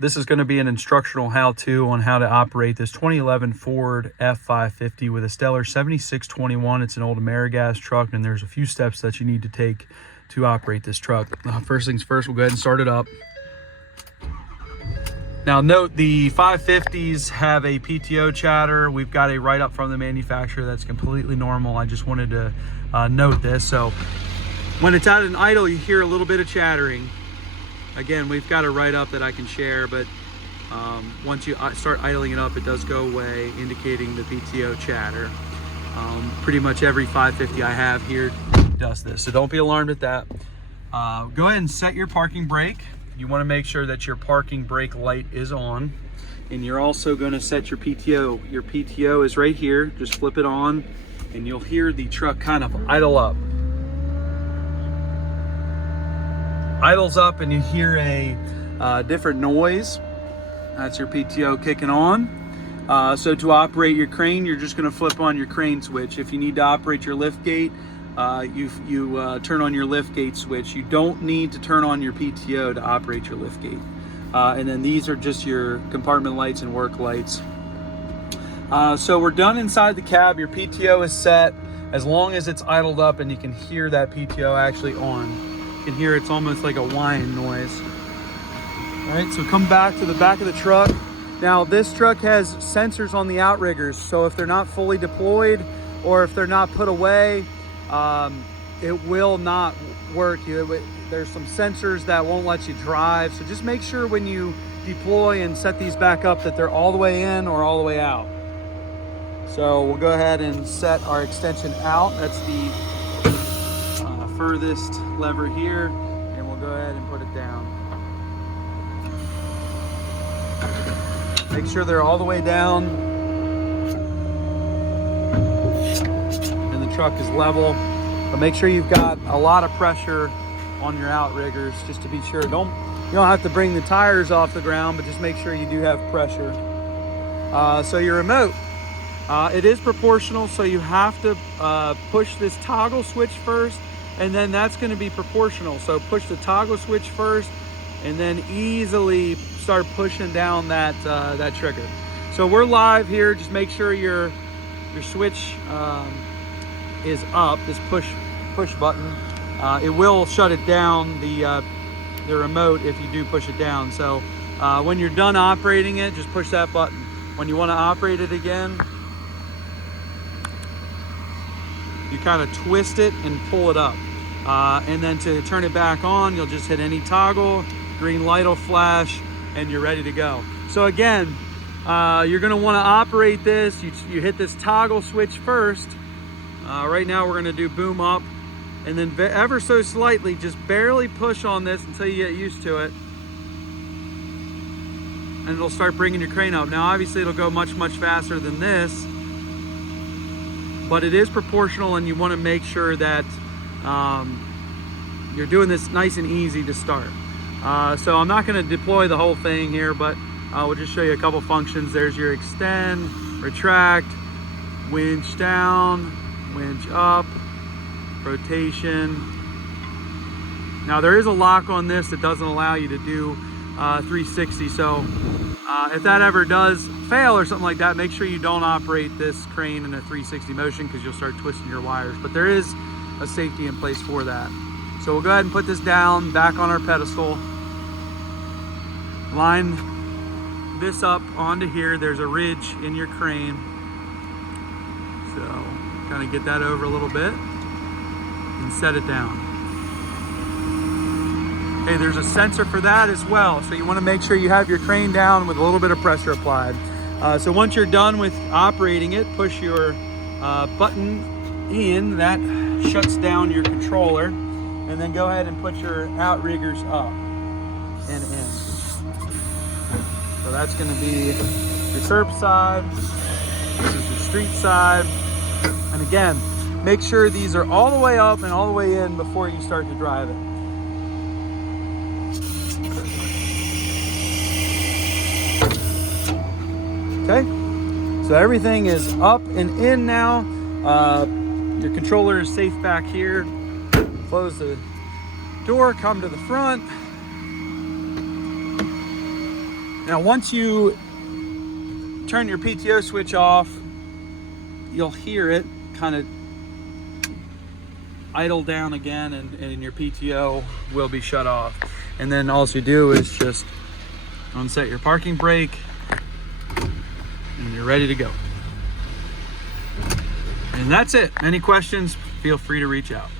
This is going to be an instructional how-to on how to operate this 2011 Ford F-550 with a stellar 7621. It's an old AmeriGas truck, and there's a few steps that you need to take to operate this truck. First things first, we'll go ahead and start it up. Now note, the 550s have a PTO chatter. We've got a write-up from the manufacturer that's completely normal. I just wanted to note this. So when it's out in idle, you hear a little bit of chattering. Again, we've got a write-up that I can share, but once you start idling it up, it does go away, indicating the PTO chatter. Pretty much every 550 I have here does this, so don't be alarmed at that. Go ahead and set your parking brake. You want to make sure that your parking brake light is on, and you're also going to set your PTO. Your PTO is right here. Just flip it on, and you'll hear the truck kind of idle up. Idles up and you hear a different noise. That's your PTO kicking on. So to operate your crane, you're just going to flip on your crane switch. If you need to operate your lift gate, you turn on your lift gate switch. You don't need to turn on your PTO to operate your lift gate. And then these are just your compartment lights and work lights. So we're done inside the cab. Your PTO is set as long as it's idled up and you can hear that PTO actually on. You can hear it's almost like a whine noise. All right, so come back to the back of the truck. Now this truck has sensors on the outriggers, so if they're not fully deployed or if they're not put away, it will not work. There's some sensors that won't let you drive, so just make sure when you deploy and set these back up that they're all the way in or all the way out. So we'll go ahead and set our extension out. That's the furthest lever here, and we'll go ahead and put it down. Make sure they're all the way down and the truck is level, but make sure you've got a lot of pressure on your outriggers just to be sure. You don't have to bring the tires off the ground, but just make sure you do have pressure. So your remote, it is proportional, so you have to push this toggle switch first, and then that's going to be proportional. So push the toggle switch first and then easily start pushing down that that trigger. So we're live here. Just make sure your switch is up, this push button. It will shut it down, the remote, if you do push it down. So when you're done operating it, just push that button. When you want to operate it again, you kind of twist it and pull it up. And then to turn it back on, you'll just hit any toggle, green light will flash, and you're ready to go. So again, you're gonna wanna operate this. You hit this toggle switch first. Right now we're gonna do boom up, and then ever so slightly, just barely push on this until you get used to it. And it'll start bringing your crane up. Now obviously it'll go much, much faster than this, but it is proportional, and you wanna make sure that you're doing this nice and easy to start. So I'm not going to deploy the whole thing here, but we'll just show you a couple functions. There's your extend, retract, winch down, winch up, rotation. Now there is a lock on this that doesn't allow you to do 360. So if that ever does fail or something like that, make sure you don't operate this crane in a 360 motion, because you'll start twisting your wires. But there is a safety in place for that. So we'll go ahead and put this down back on our pedestal. Line this up onto here. There's a ridge in your crane, so kind of get that over a little bit and set it down. Okay, there's a sensor for that as well, so you want to make sure you have your crane down with a little bit of pressure applied. So once you're done with operating it, push your button in. That shuts down your controller, and then go ahead and put your outriggers up and in. So that's going to be your curb side, this is your street side, and again, make sure these are all the way up and all the way in before you start to drive it. Okay, so everything is up and in now. Your controller is safe back here. Close the door, come to the front. Now, once you turn your PTO switch off, you'll hear it kind of idle down again, and your PTO will be shut off. And then all you do is just unset your parking brake, and you're ready to go. And that's it. Any questions, feel free to reach out.